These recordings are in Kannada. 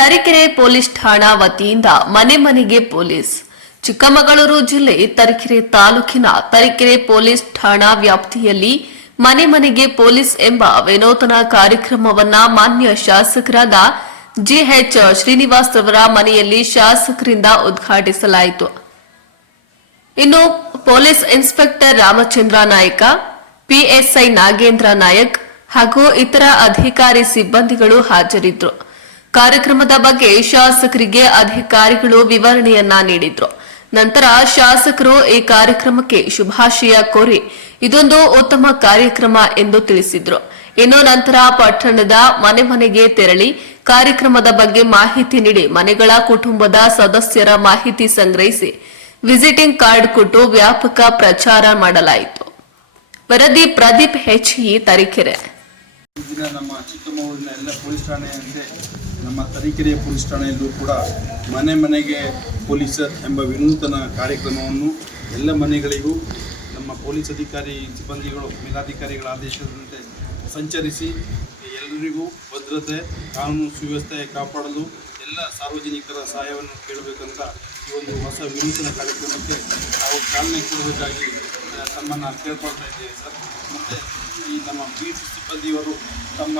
ತರೀಕೆರೆ ಪೊಲೀಸ್ ಠಾಣಾ ವತಿಯಿಂದ ಮನೆ ಮನೆಗೆ ಪೊಲೀಸ್. ಚಿಕ್ಕಮಗಳೂರು ಜಿಲ್ಲೆ ತರೀಕೆರೆ ತಾಲೂಕಿನ ತರೀಕೆರೆ ಪೊಲೀಸ್ ಠಾಣಾ ವ್ಯಾಪ್ತಿಯಲ್ಲಿ ಮನೆ ಮನೆಗೆ ಪೊಲೀಸ್ ಎಂಬ ವಿನೂತನ ಕಾರ್ಯಕ್ರಮವನ್ನ ಮಾನ್ಯ ಶಾಸಕರಾದ ಜಿಎಚ್ ಶ್ರೀನಿವಾಸ್ ಅವರ ಮನೆಯಲ್ಲಿ ಶಾಸಕರಿಂದ ಉದ್ಘಾಟಿಸಲಾಯಿತು. ಇನ್ನು ಪೊಲೀಸ್ ಇನ್ಸ್ಪೆಕ್ಟರ್ ರಾಮಚಂದ್ರ ನಾಯಕ, ಪಿಎಸ್ಐ ನಾಗೇಂದ್ರ ನಾಯಕ್ ಹಾಗೂ ಇತರ ಅಧಿಕಾರಿ ಸಿಬ್ಬಂದಿಗಳು ಹಾಜರಿದ್ದರು. ಕಾರ್ಯಕ್ರಮದ ಬಗ್ಗೆ ಶಾಸಕರಿಗೆ ಅಧಿಕಾರಿಗಳು ವಿವರಣೆಯನ್ನ ನೀಡಿದ್ರು. ನಂತರ ಶಾಸಕರು ಈ ಕಾರ್ಯಕ್ರಮಕ್ಕೆ ಶುಭಾಶಯ ಕೋರಿ, ಇದೊಂದು ಉತ್ತಮ ಕಾರ್ಯಕ್ರಮ ಎಂದು ತಿಳಿಸಿದ್ರು. ಇನ್ನು ನಂತರ ಪಟ್ಟಣದ ಮನೆ ಮನೆಗೆ ತೆರಳಿ ಕಾರ್ಯಕ್ರಮದ ಬಗ್ಗೆ ಮಾಹಿತಿ ನೀಡಿ ಮನೆಗಳ ಕುಟುಂಬದ ಸದಸ್ಯರ ಮಾಹಿತಿ ಸಂಗ್ರಹಿಸಿ ವಿಸಿಟಿಂಗ್ ಕಾರ್ಡ್ ಕೊಟ್ಟು ವ್ಯಾಪಕ ಪ್ರಚಾರ ಮಾಡಲಾಯಿತು. ವರದಿ ಪ್ರದೀಪ್ ಹೆಚ್ಇ ತರೀಕೆರೆ. ನಮ್ಮ ಚಿಕ್ಕಮಗಳೂರಿನ ಎಲ್ಲ ಪೊಲೀಸ್ ಠಾಣೆಯಂತೆ ನಮ್ಮ ತರೀಕೆರೆಯ ಪೊಲೀಸ್ ಠಾಣೆಯಲ್ಲೂ ಕೂಡ ಮನೆ ಮನೆಗೆ ಪೊಲೀಸರ್ ಎಂಬ ವಿನೂತನ ಕಾರ್ಯಕ್ರಮವನ್ನು ಎಲ್ಲ ಮನೆಗಳಿಗೂ ನಮ್ಮ ಪೊಲೀಸ್ ಅಧಿಕಾರಿ ಸಿಬ್ಬಂದಿಗಳು, ಮೇಲಾಧಿಕಾರಿಗಳ ಆದೇಶದಂತೆ ಸಂಚರಿಸಿ ಎಲ್ಲರಿಗೂ ಭದ್ರತೆ, ಕಾನೂನು ಸುವ್ಯವಸ್ಥೆ ಕಾಪಾಡಲು ಎಲ್ಲ ಸಾರ್ವಜನಿಕರ ಸಹಾಯವನ್ನು ಕೇಳಬೇಕಂತ ಈ ಒಂದು ಹೊಸ ವಿನೂತನ ಕಾರ್ಯಕ್ರಮಕ್ಕೆ ನಾವು ಚಾಲನೆ ಕೊಡಬೇಕಾಗಿ ತಮ್ಮನ್ನು ಕೇಳ್ಕೊಳ್ತಾ ಇದ್ದೇವೆ ಸರ್. ಮತ್ತು ಈ ನಮ್ಮ ಬೀಟ್ ಸಿಬ್ಬಂದಿಯವರು ತಮ್ಮ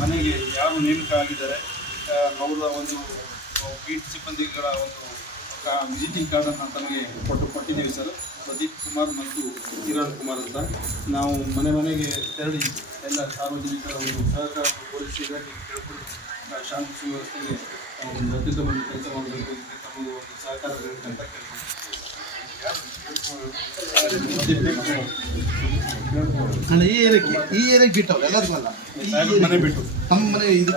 ಮನೆಗೆ ಯಾರು ನೇಮಕ ಆಗಿದ್ದಾರೆ ಅವರ ಒಂದು ಬೀಟ್ ಸಿಬ್ಬಂದಿಗಳ ಒಂದು ವಿಸಿಟಿಂಗ್ ಕಾರ್ಡನ್ನು ತಮಗೆ ಕೊಟ್ಟು ಕೊಟ್ಟಿದ್ದೀವಿ ಸರ್. ಪ್ರದೀಪ್ ಕುಮಾರ್ ಮತ್ತು ಕಿರಣ್ ಕುಮಾರ್ ಅಂತ. ನಾವು ಮನೆ ಮನೆಗೆ ತೆರಳಿ ಎಲ್ಲ ಸಾರ್ವಜನಿಕರ ಒಂದು ಸಹಕಾರ ಪೊಲೀಸ್ ಇಲಾಖೆ ಕೇಳ್ಕೊಂಡು ಶಾಂತಿ ಸುವ್ಯವಸ್ಥೆಗೆ ಒಂದು ಅತ್ಯುತ್ತಮ ಕೆಲಸ ಮಾಡಬೇಕು ತಮ್ಮ ಒಂದು ಸಹಕಾರ ಬೇಕಂತ ಕೇಳ್ಕೊಂಡು. ಅಲ್ಲ ಈ ಏರಿಯಾಕ್ಕೆ ಈ ಏರಿಯಾಗೆ ಬಿಟ್ಟವ್ರು ಎಲ್ಲರಿಗೂ ಅಲ್ಲ. ಈ ಮನೆ ಬಿಟ್ಟು. ನಮ್ಮ ಮನೆ ಇದು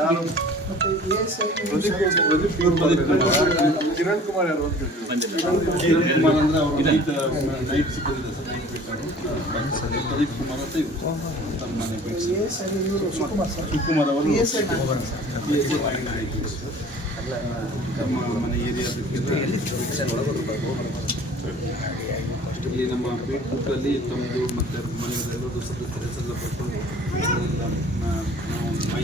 ಕಿರಣ್ ಕುಮಾರ್ ಯಾರು ಅಂತ ಕಿರಣ್ ಕುಮಾರ್ ಅಂದ್ರೆ ಅವರು ನೈಟ್ ನೈಟ್ ಸಿಬ್ಬಂದಿ ಸರ್ ನೈಟ್ ಬಿಟ್ಟರು ಪ್ರದೀಪ್ ಕುಮಾರ್ ಅಂತ ಇವರು. ತಮ್ಮ ಮನೆ ಬಿಟ್ಟು. ಶಿವಕುಮಾರ್ ಅವರು. ತಮ್ಮ ಮನೆ ಏರಿಯಾದಕ್ಕೆ ಇಲ್ಲಿ ನಮ್ಮ ಮೀಟ್ ಬುಕ್ಕಲ್ಲಿ ತಮ್ಮದು ಮತ್ತು ಮನೆಯದೆಲ್ಲರದ್ದು ಸದಸ್ಯರೆಲ್ಲ ಬರ್ಕೊಂಡು ನಾವು